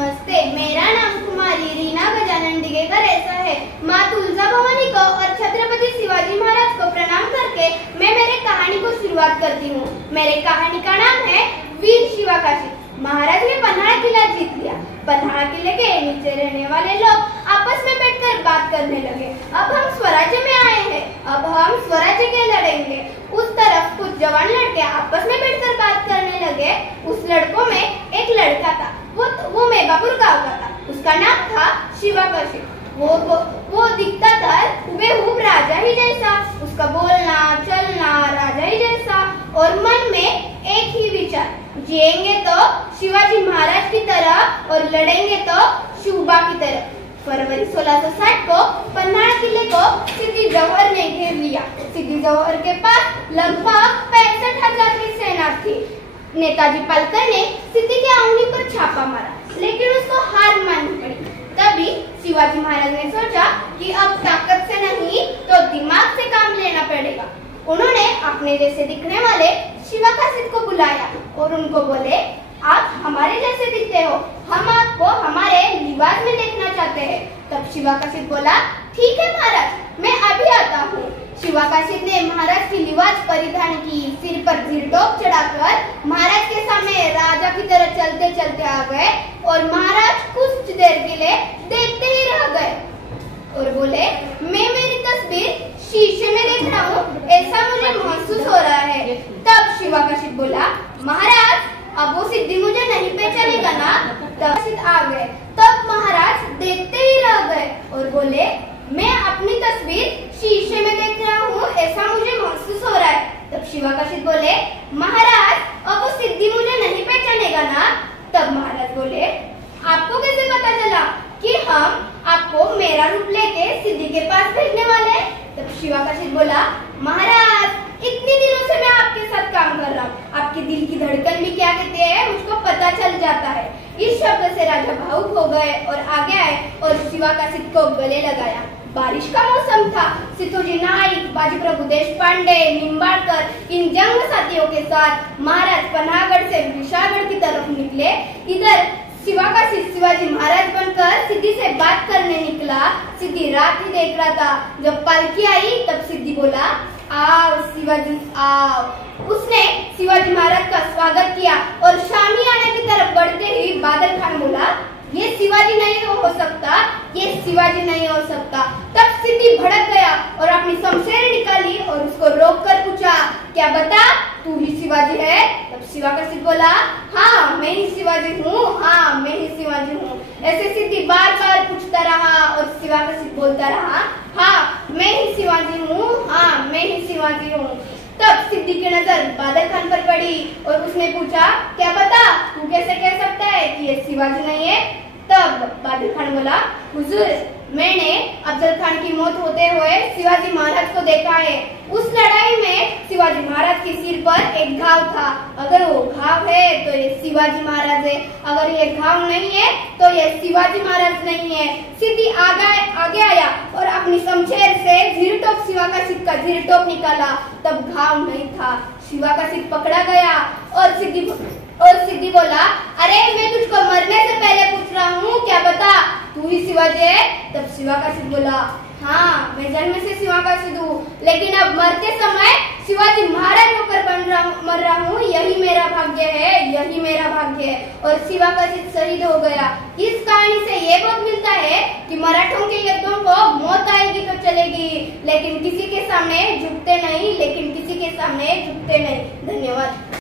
नमस्ते, मेरा नाम कुमारी रीना गजानन दिगेकर ऐसा है। माँ तुलजा भवानी को और छत्रपति शिवाजी महाराज को प्रणाम करके मैं मेरे कहानी को शुरुआत करती हूँ। मेरे कहानी का नाम है वीर शिवाकाशी। महाराज ने पन्हाड़ा किला जीत लिया। पन्हाड़ा किले के नीचे रहने वाले लोग आपस में बैठकर बात करने लगे। अब हम स्वराज्य में आए हैं, अब हम स्वराज्य के लड़ेंगे। उस तरफ कुछ जवान लड़के आपस में बैठकर बात करने लगे। उस लड़कों में एक लड़का था, वो मेबापुर गांव का था। उसका नाम था शिवाकाशी। वो दिखता था हुबेहूब राजा ही जैसा। उसका बोलना चलना राजा ही जैसा और मन में एक ही विचार, जिएंगे तो शिवाजी महाराज की तरह और लड़ेंगे तो शिवबा की तरह। फरवरी 1660 को पन्हाड़ा किले को सिद्दी जौहर ने घेर लिया। सिद्दी जौहर के पास लगभग 65,000 की सेना थी। नेताजी पालकर ने सिद्दी के आउनी पर छापा मारा, लेकिन उसको हार माननी पड़ी। तभी शिवाजी महाराज ने सोचा कि अब ताकत से नहीं तो दिमाग से काम लेना पड़ेगा। उन्होंने अपने जैसे दिखने वाले शिवाकाशी को बुलाया और उनको बोले, आप हमारे जैसे दिखते हो, हम आपको हमारे लिबास में देखना चाहते हैं। तब शिवाकाशी बोला, ठीक है महाराज, मैं अभी आता हूँ। शिवाकाशी ने महाराज की लिबास परिधान की, सिर पर झिरटोप चढ़ाकर महाराज के सामने राजा की तरह चलते चलते आ गए और महाराज कुछ देर के लिए देखते ही रह गए और बोले, मैं मेरी तस्वीर शीशे में देख रहा हूँ, ऐसा मुझे महसूस हो रहा है। तब शिवाकाशी बोला, महाराज अब वो सिद्धि मुझे नहीं पहचानेगा ना। तब आ गए। तब महाराज देखते ही रह गए और बोले, मैं अपनी तस्वीर शीशे में देख रहा हूँ, ऐसा मुझे महसूस हो रहा है। तब शिवाकाशी बोले, महाराज अब वो सिद्धि मुझे नहीं पहचानेगा ना। तब महाराज बोले, आपको कैसे पता चला कि हम आपको मेरा रूप लेके सिद्धि के पास भेजने वाले हैं? तब शिवाकाशी बोला, महाराज इतने दिनों से मैं आपके साथ काम कर रहा हूँ, आपके दिल की धड़कन भी क्या कहते हैं मुझको पता चल जाता है। इस शब्द से राजा भावुक हो गए और आगे आए और शिवाकाशी को गले लगाया। बारिश का मौसम था। सिद्धोजी नाइक, बाजी प्रभु देशपांडे, निंबाड़कर इन जंग साथियों के साथ महाराज पन्हागढ़ से विशालगढ़ की तरफ निकले। इधर शिवाकाशी शिवाजी महाराज बनकर सिद्धि से बात करने निकला। सिद्धि रात ही देख रहा था। जब पालकी आई तब सिद्धि बोला, आओ शिवाजी आओ। उसने शिवाजी महाराज का स्वागत किया और शामियाने की तरफ बढ़ते ही बादल खान बोला, ये शिवाजी नहीं हो सकता, ये शिवाजी नहीं हो सकता। तब सिद्धि भड़क गया और अपनी शमशेर निकाली और उसको रोककर पूछा, क्या बता तू ही शिवाजी है? तब शिवाकाशी बोला, हाँ मैं ही शिवाजी हूँ, हाँ मैं ही शिवाजी हूँ। ऐसे सिद्धि बार बार पूछता रहा और शिवाकाशी बोलता रहा, हाँ मैं ही शिवाजी हूँ, हाँ मैं ही शिवाजी हूँ। तब सिद्धि की नजर बादल खान पर पड़ी और उसने पूछा, क्या पता तू कैसे कह सकता है कि ये शिवाजी नहीं है? तब बादल खान बोला, हुजूर मैंने अफजल खान की मौत होते हुए शिवाजी महाराज को देखा है। उस लड़ाई में शिवाजी महाराज के सिर पर एक घाव था। अगर वो घाव है तो ये शिवाजी महाराज है, अगर ये घाव नहीं है तो ये शिवाजी महाराज नहीं है। सिद्धि आगे आया और अपनी शमशेर से झिरटोप शिवाकाशी का झिरटोप निकाला। तब घाव नहीं था। शिवाकाशी पकड़ा गया और सिद्धि बोला, अरे मैं तुझको मरने से पहले पूछ रहा हूँ, क्या बता तू ही शिवाजी है? तब शिवाकाशी बोला, हाँ मैं जन्म से शिवाकाशी हूँ, लेकिन अब मरते समय शिवाजी महाराज होकर मर रहा हूँ, यही मेरा भाग्य है, यही मेरा भाग्य है। और शिवाकाशी शहीद हो गया। इस कहानी से ये बोध मिलता है कि मराठों के योद्धाओं को मौत आएगी तो चलेगी, लेकिन किसी के सामने झुकते नहीं, धन्यवाद।